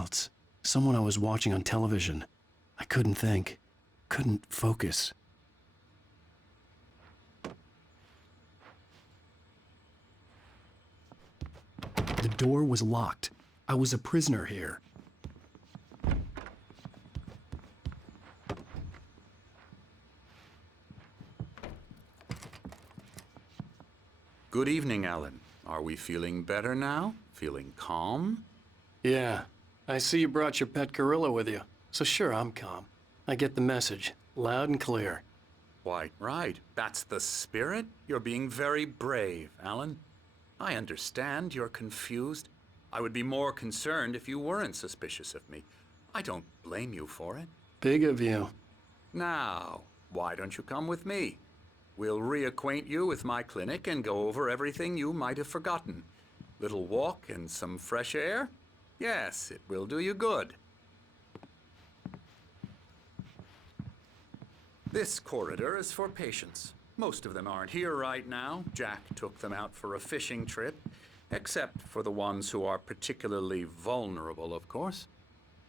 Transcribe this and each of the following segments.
else. Someone I was watching on television. I couldn't think. Couldn't focus. The door was locked. I was a prisoner here. Good evening, Alan. Are we feeling better now? Feeling calm? Yeah. I see you brought your pet gorilla with you. So sure, I'm calm. I get the message. Loud and clear. Quite right. That's the spirit. You're being very brave, Alan. I understand you're confused. I would be more concerned if you weren't suspicious of me. I don't blame you for it. Big of you. Now, why don't you come with me? We'll reacquaint you with my clinic and go over everything you might have forgotten. Little walk and some fresh air? Yes, it will do you good. This corridor is for patients. Most of them aren't here right now. Jack took them out for a fishing trip, except for the ones who are particularly vulnerable, of course.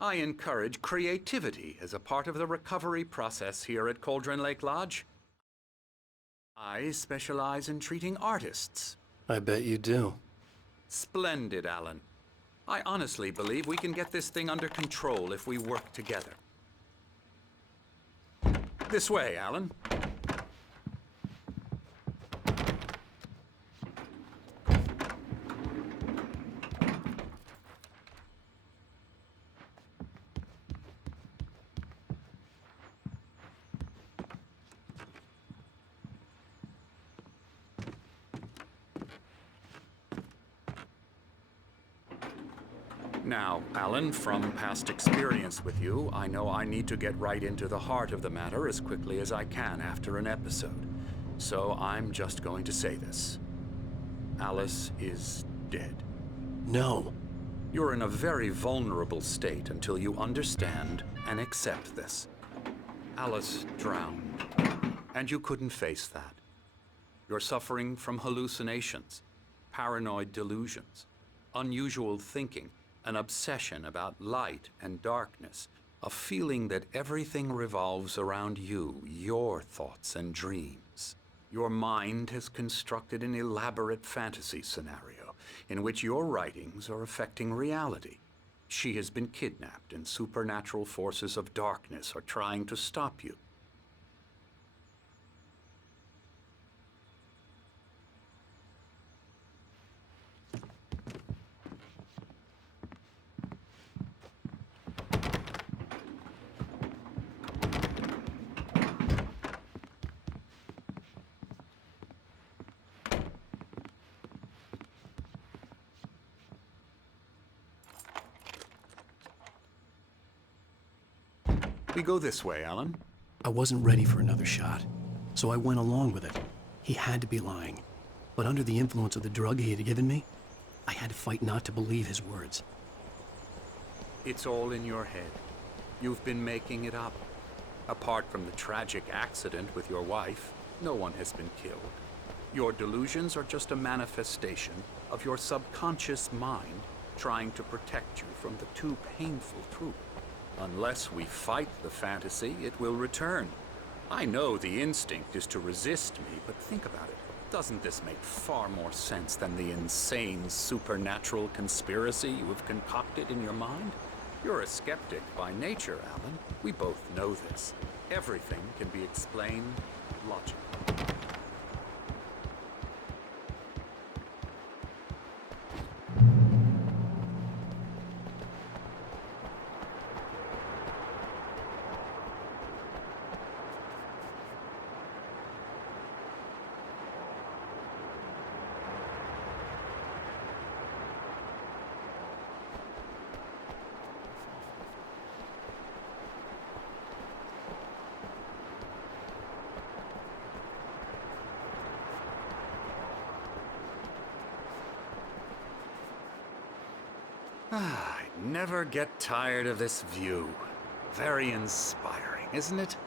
I encourage creativity as a part of the recovery process here at Cauldron Lake Lodge. I specialize in treating artists. I bet you do. Splendid, Alan. I honestly believe we can get this thing under control if we work together. This way, Alan. Now, Alan, from past experience with you, I know I need to get right into the heart of the matter as quickly as I can after an episode. So I'm just going to say this. Alice is dead. No. You're in a very vulnerable state until you understand and accept this. Alice drowned, and you couldn't face that. You're suffering from hallucinations, paranoid delusions, unusual thinking, an obsession about light and darkness, a feeling that everything revolves around you, your thoughts and dreams. Your mind has constructed an elaborate fantasy scenario in which your writings are affecting reality. She has been kidnapped and supernatural forces of darkness are trying to stop you. We go this way, Alan. I wasn't ready for another shot, so I went along with it. He had to be lying. But under the influence of the drug he had given me, I had to fight not to believe his words. It's all in your head. You've been making it up. Apart from the tragic accident with your wife, no one has been killed. Your delusions are just a manifestation of your subconscious mind trying to protect you from the too painful truth. Unless we fight the fantasy, it will return. I know the instinct is to resist me, but think about it. Doesn't this make far more sense than the insane supernatural conspiracy you have concocted in your mind? You're a skeptic by nature, Alan. We both know this. Everything can be explained logically. I never get tired of this view. Very inspiring, isn't it?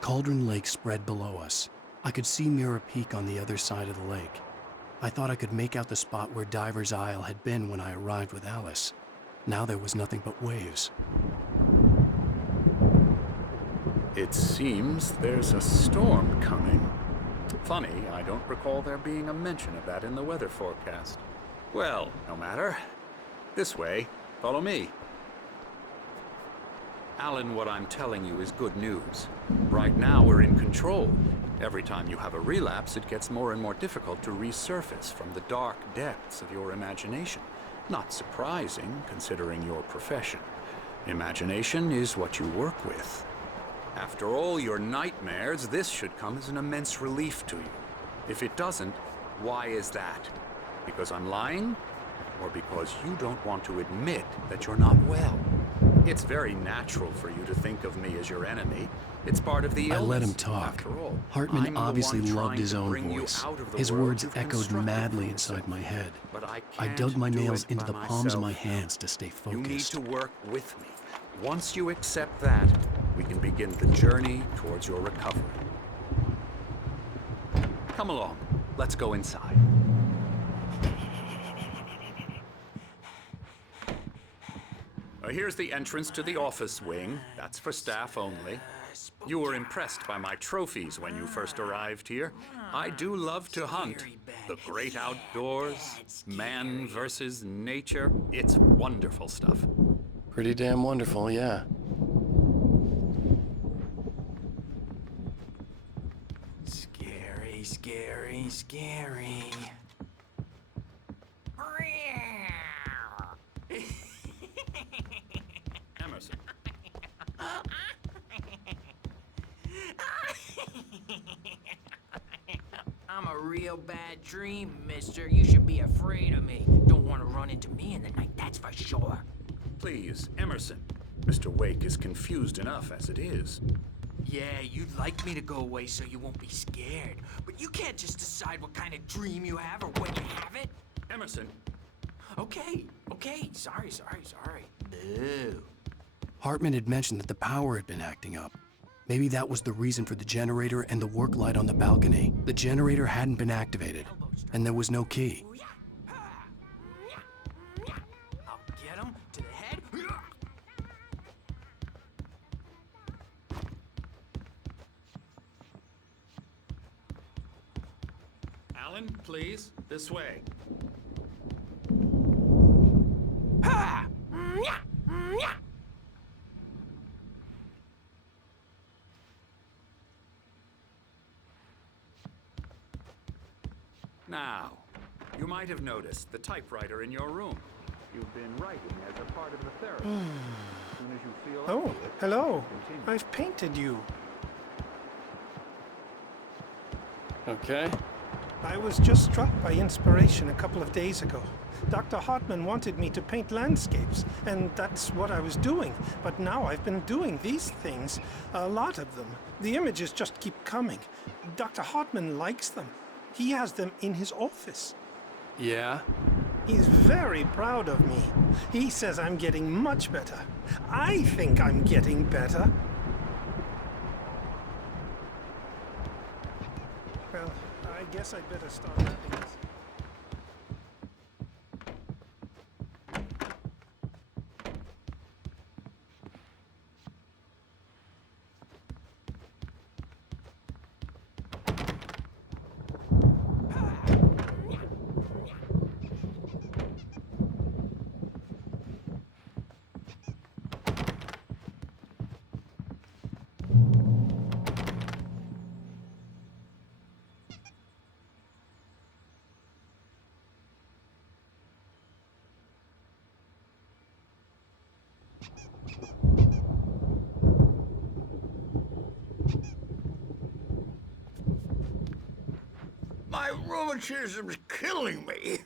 Cauldron Lake spread below us. I could see Mirror Peak on the other side of the lake. I thought I could make out the spot where Diver's Isle had been when I arrived with Alice. Now there was nothing but waves. It seems there's a storm coming. Funny, I don't recall there being a mention of that in the weather forecast. Well, no matter. This way. Follow me. Alan, what I'm telling you is good news. Right now, we're in control. Every time you have a relapse, it gets more and more difficult to resurface from the dark depths of your imagination. Not surprising, considering your profession. Imagination is what you work with. After all your nightmares, this should come as an immense relief to you. If it doesn't, why is that? Because I'm lying? Or because you don't want to admit that you're not well? It's very natural for you to think of me as your enemy. It's part of the illness. I let him talk. After all, Hartman I'm the obviously one loved trying his to own bring you voice. out of the His world words you've echoed constructed madly for inside yourself. my head. But I I can't dug my do nails it into by the palms of my myself. hands to stay You need focused. to work with me. Once you accept that, we can begin the journey towards your recovery. Come along. Let's go inside. Here's the entrance to the office wing. That's for staff only. You were impressed by my trophies when you first arrived here. I do love to hunt. The great outdoors, man versus nature. It's wonderful stuff. Pretty damn wonderful, yeah. Scary, scary, scary. Emerson. I'm a real bad dream, mister. You should be afraid of me. Don't want to run into me in the night, that's for sure. Please, Emerson. Mr. Wake is confused enough as it is. Yeah, you'd like me to go away so you won't be scared. But you can't just decide what kind of dream you have or when you have it. Emerson. Okay. Sorry. Boo. Hartman had mentioned that the power had been acting up. Maybe that was the reason for the generator and the work light on the balcony. The generator hadn't been activated, and there was no key. I'll get him to the head. Alan, please. This way. Now, you might have noticed the typewriter in your room. You've been writing as a part of the therapy. As soon as you feel Oh, up to it, hello. continue. I've painted you. Okay. I was just struck by inspiration a couple of days ago. Dr. Hartman wanted me to paint landscapes, and that's what I was doing. But now I've been doing these things, a lot of them. The images just keep coming. Dr. Hartman likes them. He has them in his office. Yeah? He's very proud of me. He says I'm getting much better. I think I'm getting better. Well, I guess I'd better start wrapping this. My rheumatism's killing me.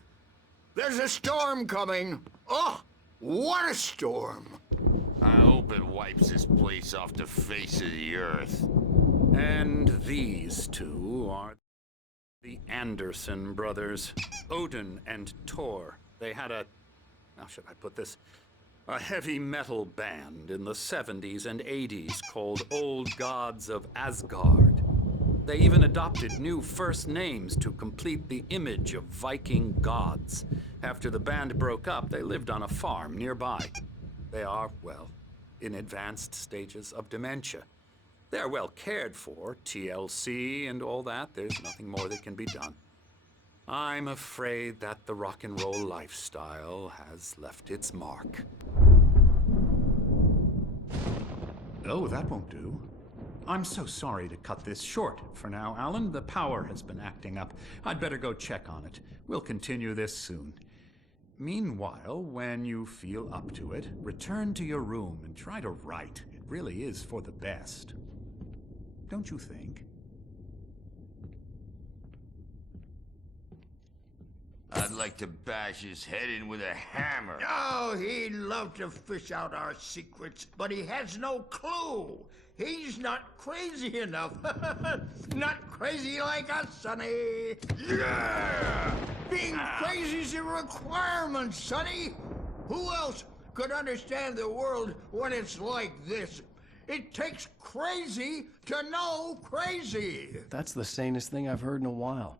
There's a storm coming. Oh, what a storm. I hope it wipes this place off the face of the earth. And these two are the Anderson brothers, Odin and Thor. They had how should I put this? A heavy metal band in the 70s and 80s called Old Gods of Asgard. They even adopted new first names to complete the image of Viking gods. After the band broke up, they lived on a farm nearby. They are, well, in advanced stages of dementia. They're well cared for, TLC and all that. There's nothing more that can be done. I'm afraid that the rock and roll lifestyle has left its mark. Oh, that won't do. I'm so sorry to cut this short for now, Alan. The power has been acting up. I'd better go check on it. We'll continue this soon. Meanwhile, when you feel up to it, return to your room and try to write. It really is for the best. Don't you think? I'd like to bash his head in with a hammer. Oh, he'd love to fish out our secrets, but he has no clue. He's not crazy enough. Not crazy like us, Sonny. Yeah! Being crazy's a requirement, Sonny. Who else could understand the world when it's like this? It takes crazy to know crazy. That's the sanest thing I've heard in a while.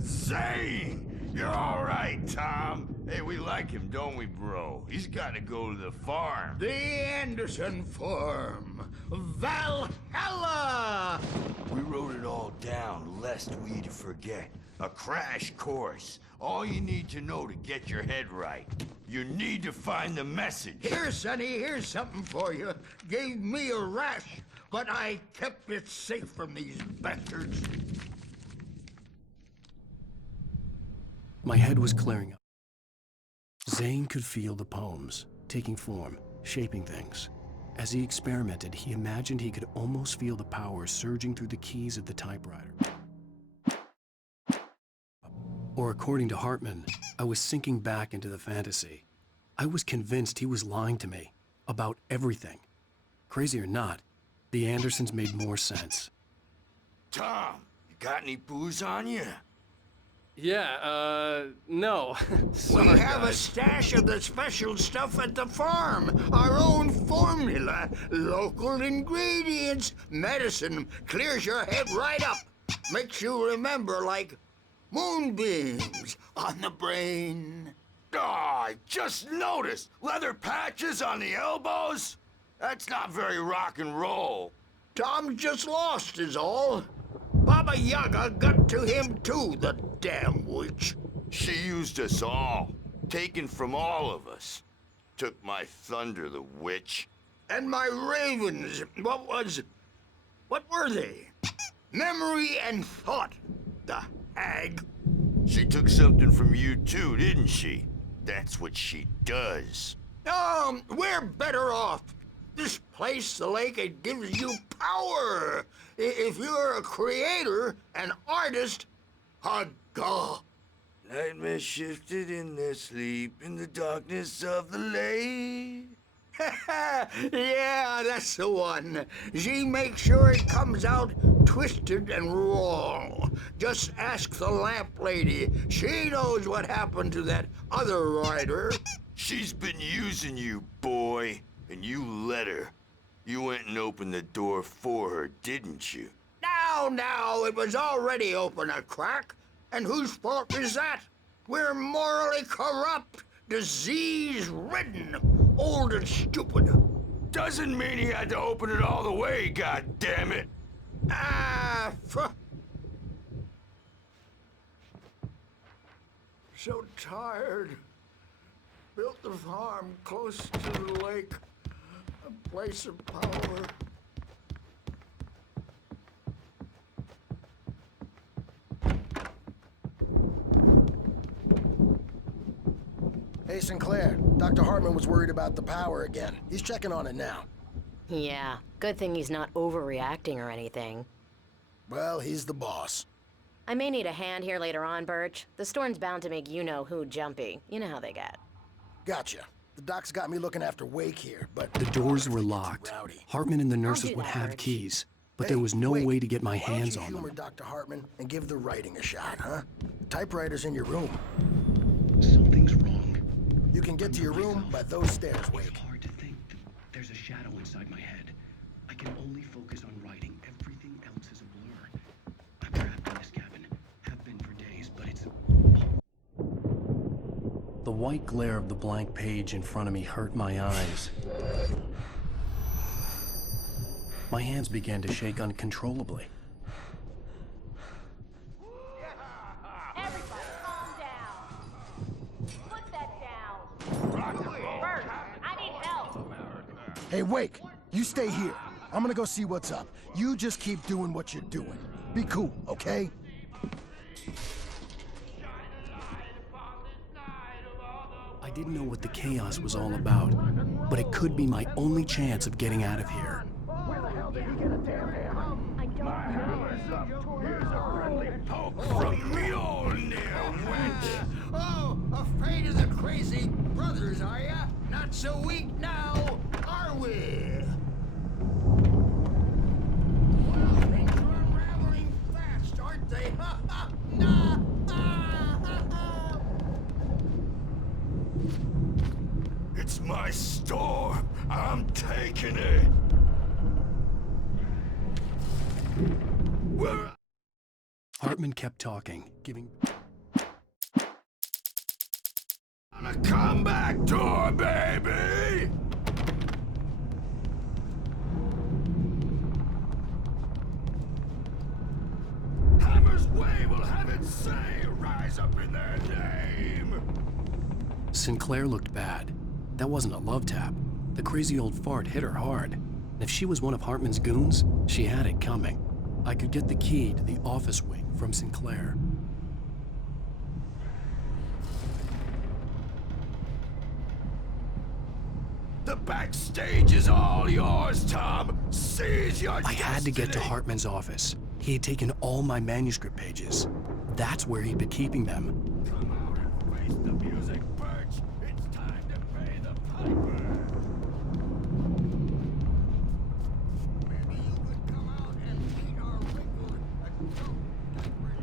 Zane! You're all right, Tom. Hey, we like him, don't we, bro? He's got to go to the farm. The Anderson Farm. Valhalla! We wrote it all down, lest we forget. A crash course. All you need to know to get your head right. You need to find the message. Here, Sonny, here's something for you. Gave me a rash, but I kept it safe from these bastards. My head was clearing up. Zane could feel the poems, taking form, shaping things. As he experimented, he imagined he could almost feel the power surging through the keys of the typewriter. Or according to Hartman, I was sinking back into the fantasy. I was convinced he was lying to me about everything. Crazy or not, the Andersons made more sense. Tom, you got any booze on you? Yeah, no. Sorry, We have a guys. stash of the special stuff at the farm. Our own formula. Local ingredients. Medicine clears your head right up. Makes you remember like moonbeams on the brain. Oh, I just noticed. Leather patches on the elbows? That's not very rock and roll. Tom just lost is all. Baba Yaga got to him too, the damn witch. She used us all. Taken from all of us. Took my thunder, the witch. And my ravens, what were they? Memory and thought, the hag. She took something from you too, didn't she? That's what she does. We're better off. This place, the lake, it gives you power. If you're a creator, an artist, a god. Nightmares shifted in their sleep in the darkness of the lake. Yeah, that's the one. She makes sure it comes out twisted and raw. Just ask the lamp lady. She knows what happened to that other writer. She's been using you, boy, and you let her. You went and opened the door for her, didn't you? Now, it was already open a crack. And whose fault is that? We're morally corrupt, disease-ridden, old and stupid. Doesn't mean he had to open it all the way, goddammit. So tired. Built the farm close to the lake. A place of power. Hey, Sinclair. Dr. Hartman was worried about the power again. He's checking on it now. Yeah, good thing he's not overreacting or anything. Well, he's the boss. I may need a hand here later on, Birch. The storm's bound to make you-know-who jumpy. You know how they get. Gotcha. The doc's got me looking after Wake here, but... The doors were locked. Rowdy. Hartman and the nurses do would that, have Birch. keys, but Hey, there was no wait. way to get my Why don't hands you on humor them. Dr. Hartman and give the writing a shot, huh? The typewriter's in your room. Something's wrong. You can get to your room by those stairs, Wake. It's hard to think. There's a shadow inside my head. I can only focus on writing. Everything else is a blur. I'm trapped in this cabin. Have been for days, but it's white glare of the blank page in front of me hurt my eyes. My hands began to shake uncontrollably. Everybody, calm down. Put that down. Bert, I need help. Hey, Wake, you stay here. I'm gonna go see what's up. You just keep doing what you're doing. Be cool, okay? I didn't know what the chaos was all about, but it could be my only chance of getting out of here. Where the hell did he get a damn hammer? I don't My know. hammer's up. Here's a friendly poke from Mjolnir, wench. Oh, afraid of the crazy brothers, are ya? Not so weak now, are we? Well, things are unraveling fast, aren't they? Ha ha! Nah! Ah, ha, ha. It's my storm. I'm taking it. Where? Hartman kept talking, giving... On a comeback tour, baby! Hammer's Way will have its say rise up in their name! Sinclair looked bad. That wasn't a love tap. The crazy old fart hit her hard. And if she was one of Hartman's goons, she had it coming. I could get the key to the office wing from Sinclair. The backstage is all yours, Tom! Seize your I had to get to destiny. Hartman's office. He had taken all my manuscript pages. That's where he'd been keeping them. Come out and face the music, Birch! It's time to pay the piper! Maybe you could come out and meet our wrinkled, adult, diapered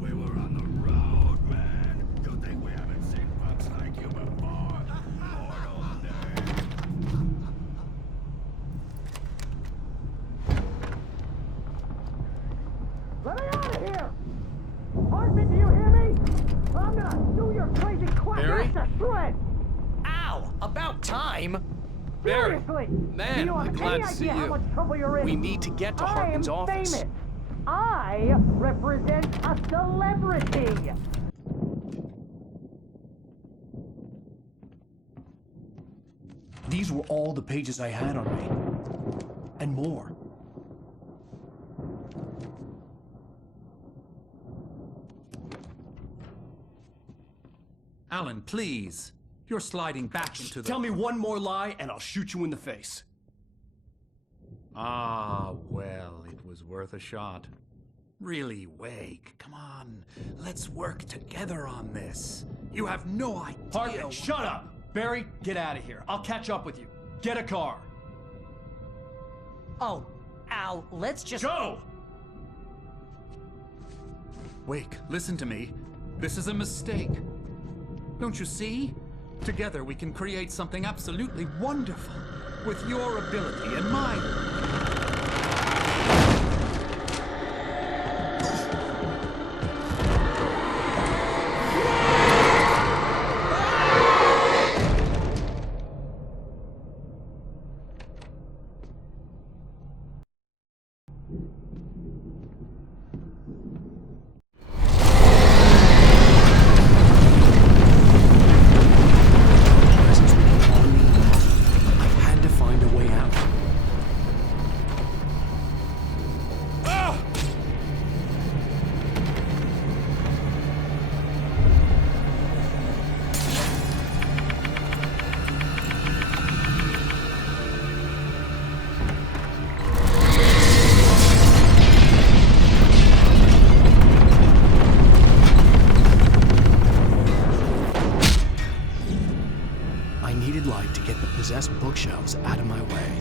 We were on the road, man! You think we haven't seen bucks like you before? Mortal nerd! Let me out of here! Hartman, do you hear me? I'm gonna do your crazy quack Barry? ass to shreds! Ow! About time! Barry, Seriously! man, do you I'm have glad any to see idea how you. much trouble you're in? We need to get to Hartman's I am office. famous. I represent a celebrity. These were all the pages I had on me. And more. Alan, please. You're sliding back into the... Tell me one more lie and I'll shoot you in the face. Ah, well, it was worth a shot. Really, Wake, come on. Let's work together on this. You have no idea... Hartman, shut up! Barry, get out of here. I'll catch up with you. Get a car. Oh, Al, let's just... Go! Wake, listen to me. This is a mistake. Don't you see? Together we can create something absolutely wonderful. With your ability and mine. Presence would be on me in a moment. I had to find a way out. I needed light to get the possessed bookshelves out of my way.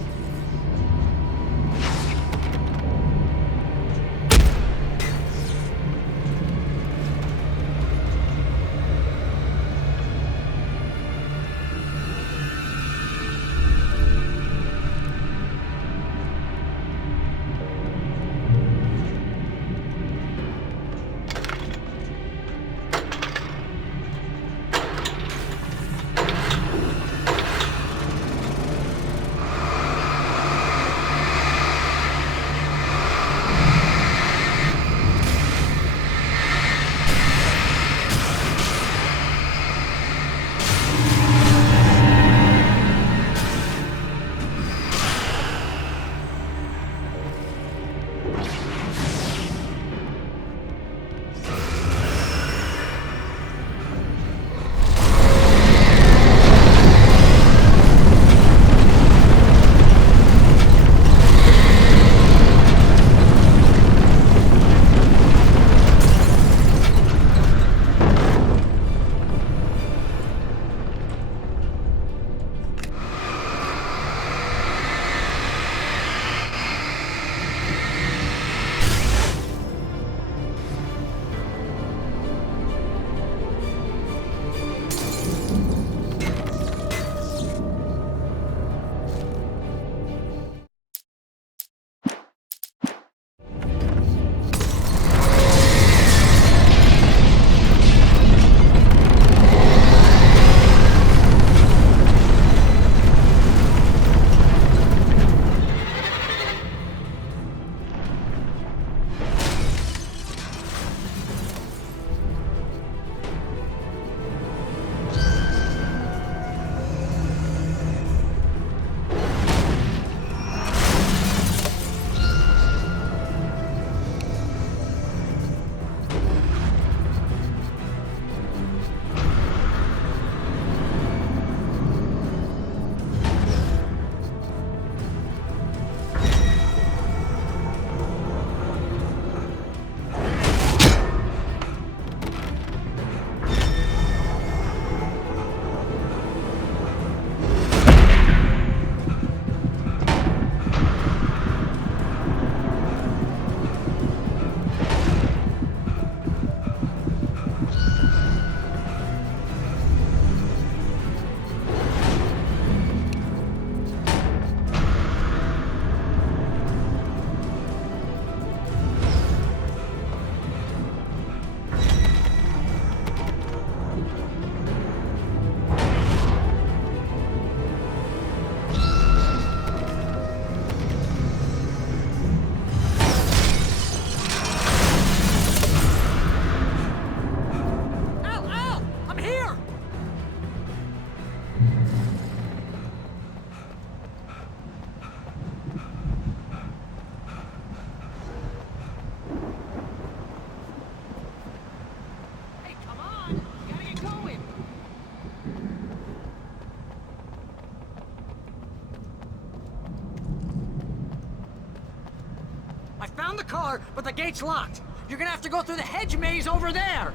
car, but the gate's locked. You're gonna have to go through the hedge maze over there.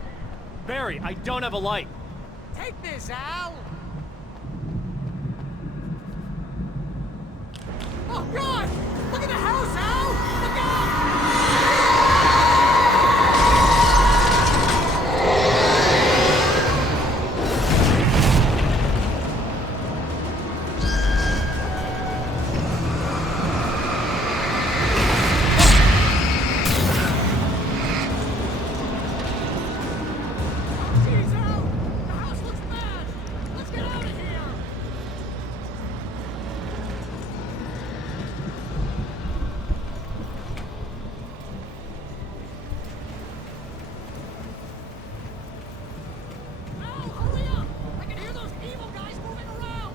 Barry, I don't have a light. Take this, Al. Oh, God! Look at the house, Al! Look out! Jeez, Al! The house looks bad! Let's get out of here! Al, hurry up! I can hear those evil guys moving around!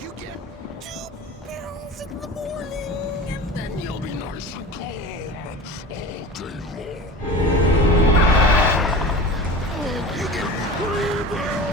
You get 2 pills in the morning, and then you'll be nice and calm all day long. You get 3 pills.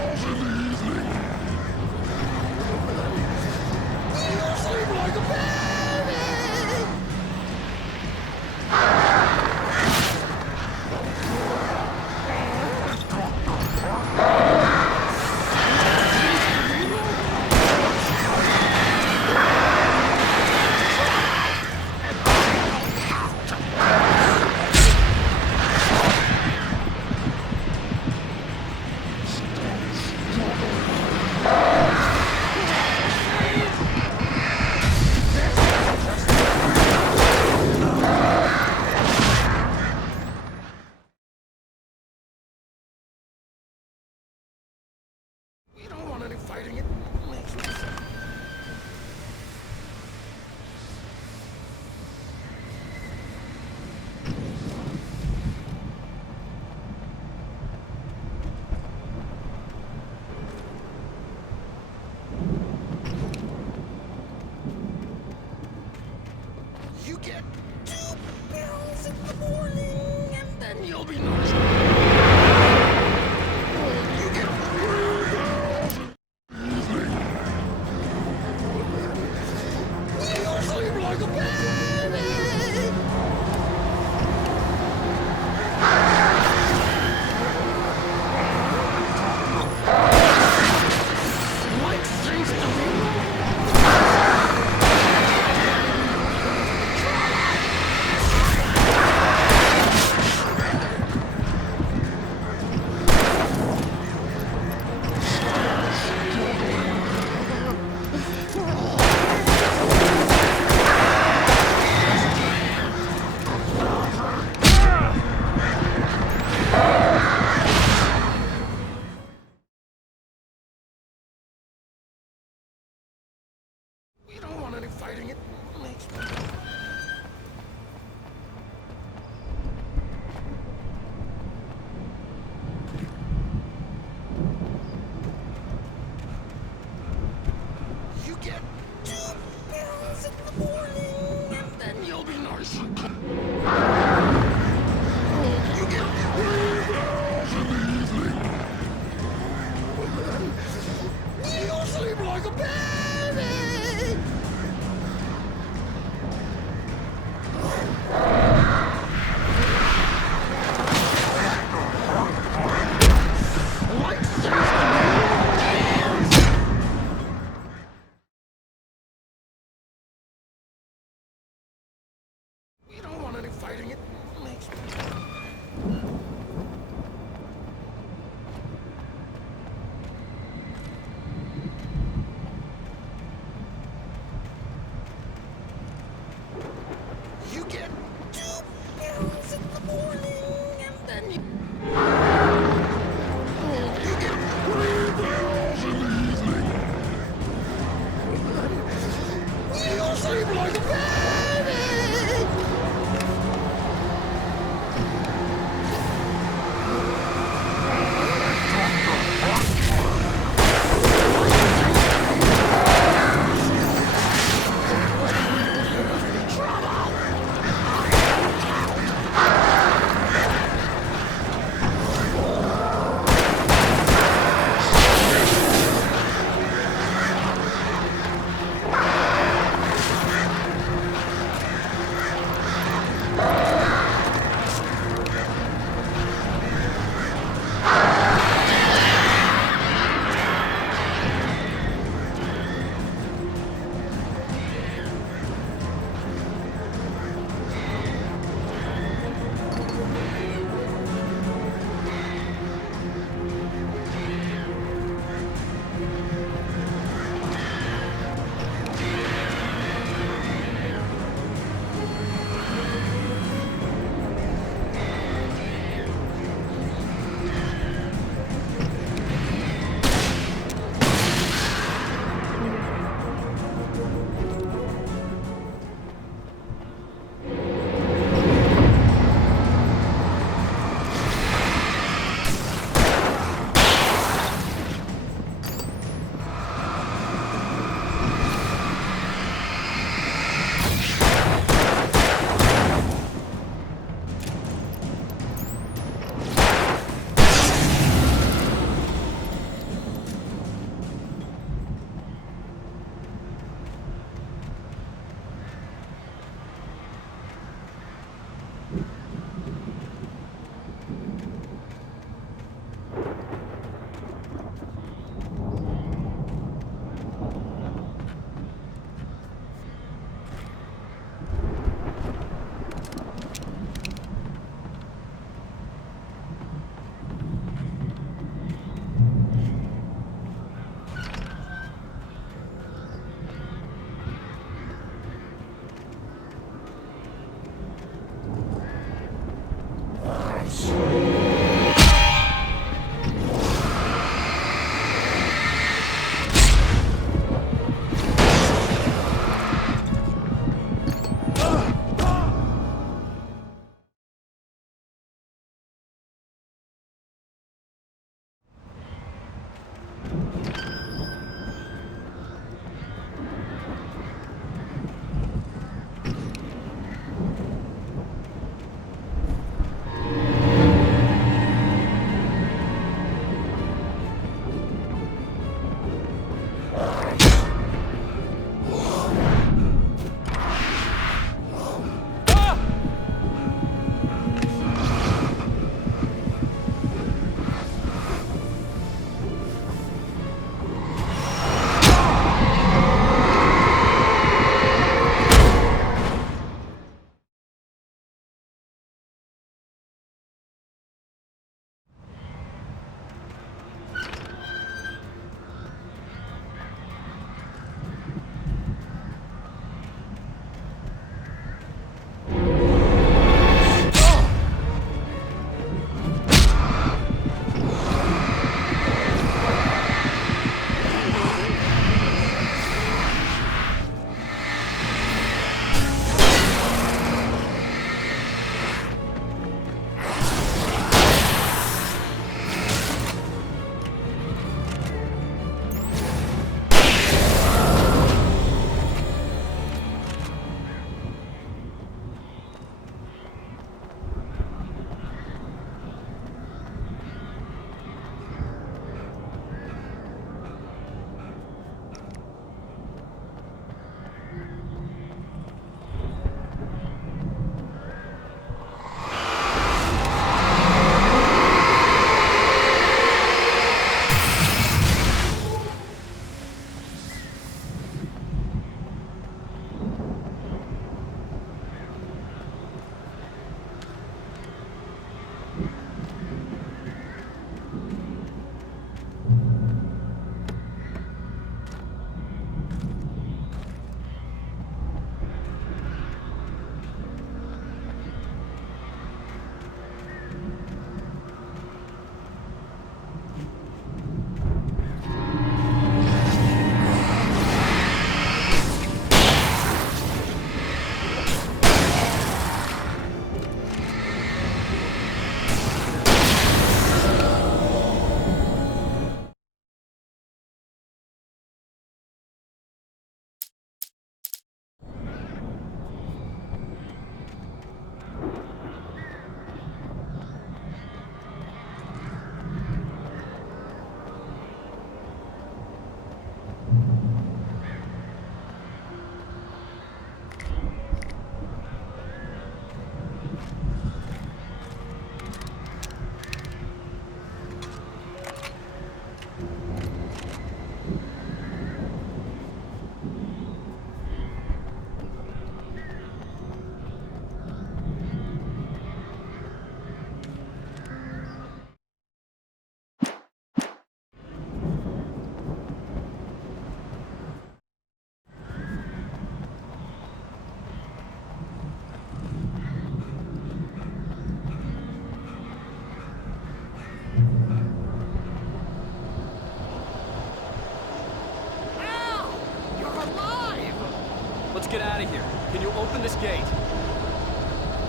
get out of here. Can you open this gate?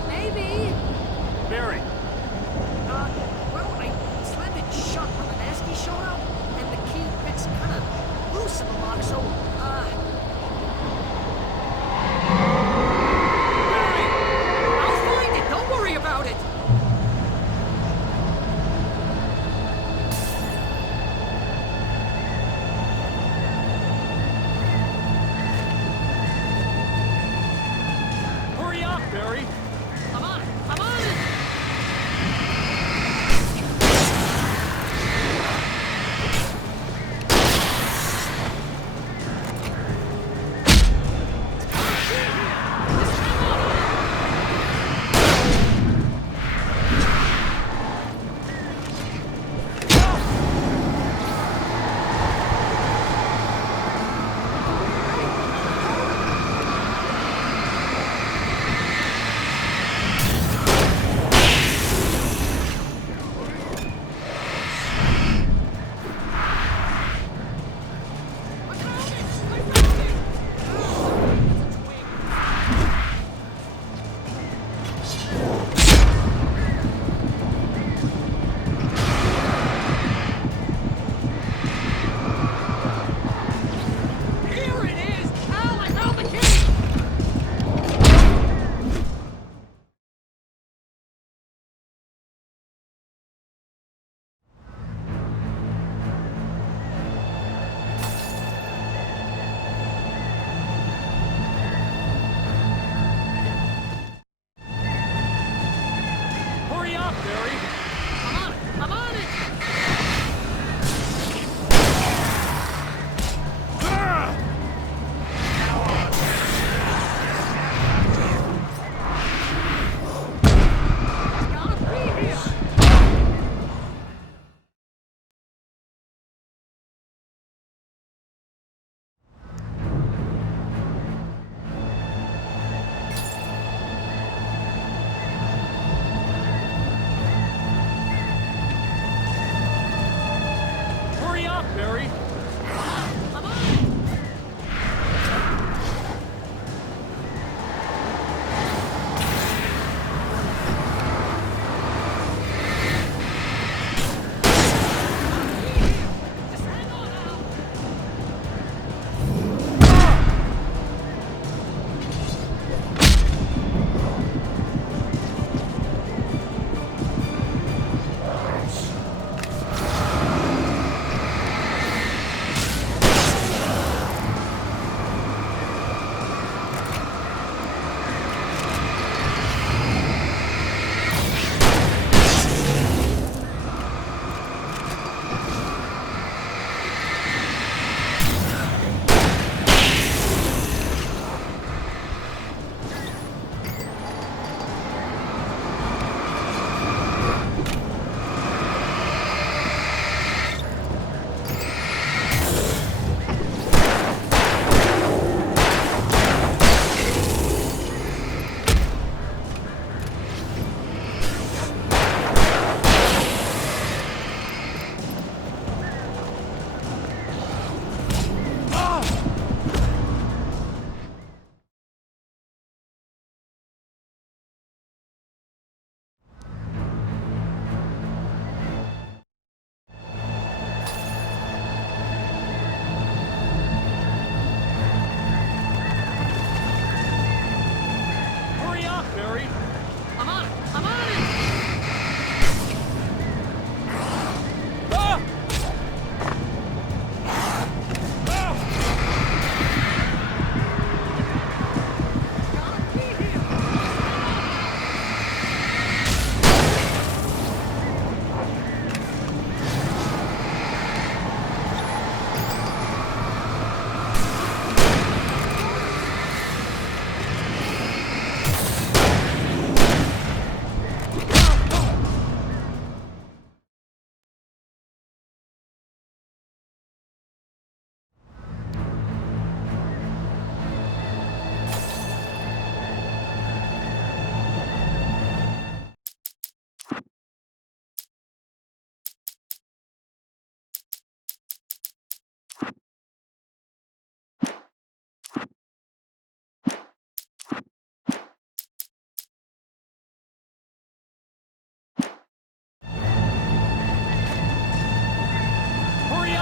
Maybe. Barry! Well, I slammed it shut when the nasty showed up, and the key fits kind of loose in the lock, so, Barry! I'll find it, don't worry about it! Hurry up, Barry! I'm on it! I'm on it! Hurry up, Barry! I'm on it! I'm on it! Gotta be here! Hurry up, Barry! I'm on it! Just hang on now!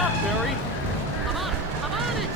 up, Barry! I'm on it! I'm on it!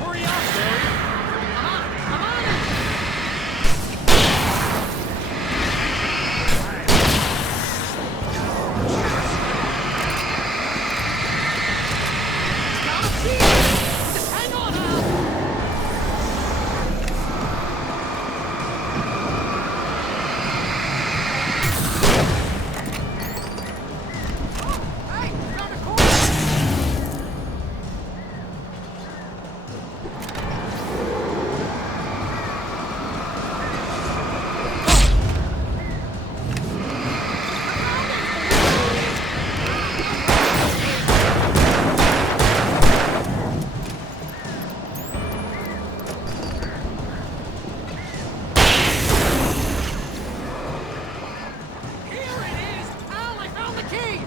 Hurry up, Barry! I'm on it! I'm on it! Gotta see it! Just hang on, Al! Hey, found a corner! Here it is! Al, I found the key!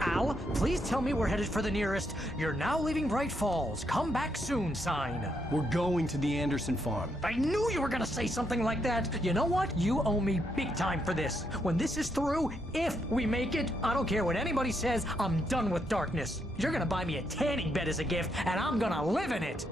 Al, please tell me we're headed for the nearest "You're now leaving Bright Falls. Come back soon" sign. We're going to the Anderson farm. I knew you were gonna say something like that. You know what? You owe me big time for this. When this is through, if we make it, I don't care what anybody says, I'm done with darkness. You're gonna buy me a tanning bed as a gift, and I'm gonna live in it.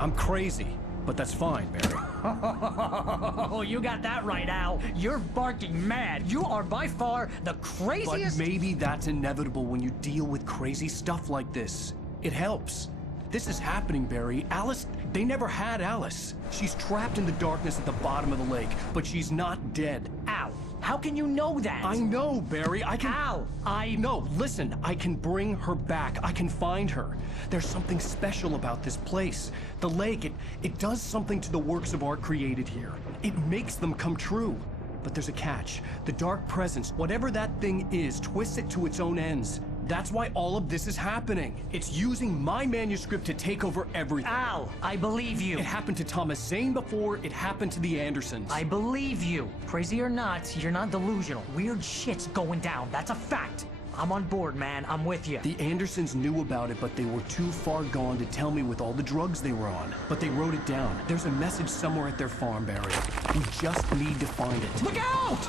I'm crazy, but that's fine, Barry. Oh, you got that right, Al. You're barking mad. You are by far the But craziest. maybe that's inevitable when you deal with crazy stuff like this. It helps. This is happening, Barry. Alice, they never had Alice. She's trapped in the darkness at the bottom of the lake, but she's not dead. Al, how can you know that? I know, Barry. I can... Al, No, listen. I can bring her back. I can find her. There's something special about this place. The lake, it does something to the works of art created here. It makes them come true. But there's a catch. The dark presence, whatever that thing is, twists it to its own ends. That's why all of this is happening. It's using my manuscript to take over everything. Al, I believe you. It happened to Thomas Zane before, it happened to the Andersons. I believe you. Crazy or not, you're not delusional. Weird shit's going down. That's a fact. I'm on board, man. I'm with you. The Andersons knew about it, but they were too far gone to tell me with all the drugs they were on. But they wrote it down. There's a message somewhere at their farm, Barry. We just need to find it. Look out!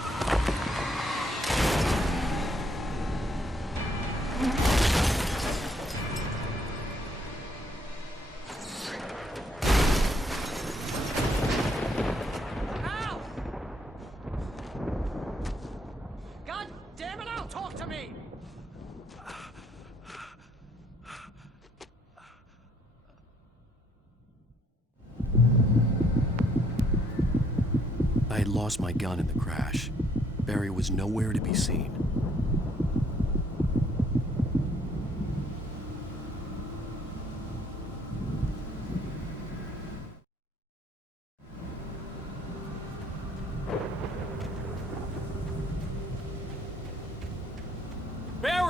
Al! God damn it, Al, talk to me! I had lost my gun in the crash. Barry was nowhere to be seen.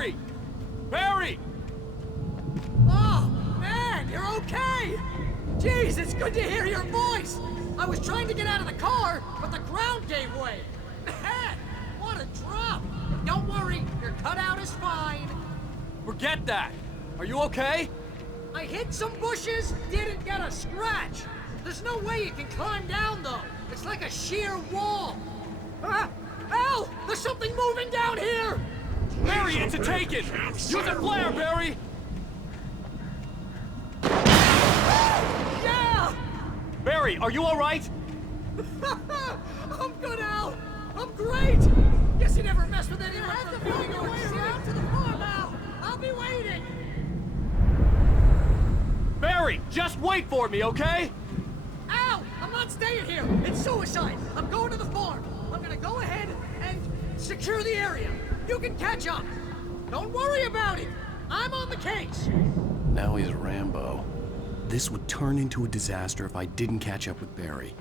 Barry! Barry! Oh, man, you're okay! Jeez, it's good to hear your voice! I was trying to get out of the car, but the ground gave way. Man, what a drop! Don't worry, your cutout is fine. Forget that! Are you okay? I hit some bushes, didn't get a scratch. There's no way you can climb down, though. It's like a sheer wall. Ah! Al! There's something moving down here! Barry, it's a taken! Use a flare, Barry! Yeah! Barry, are you alright? I'm good, Al! I'm great! Guess you never messed with anyone from the building or down to the farm, Al! I'll be waiting! Barry, just wait for me, okay? Al! I'm not staying here! It's suicide! I'm going to the farm! I'm gonna go ahead and secure the area. You can catch up. Don't worry about it. I'm on the case. Now he's Rambo. This would turn into a disaster if I didn't catch up with Barry.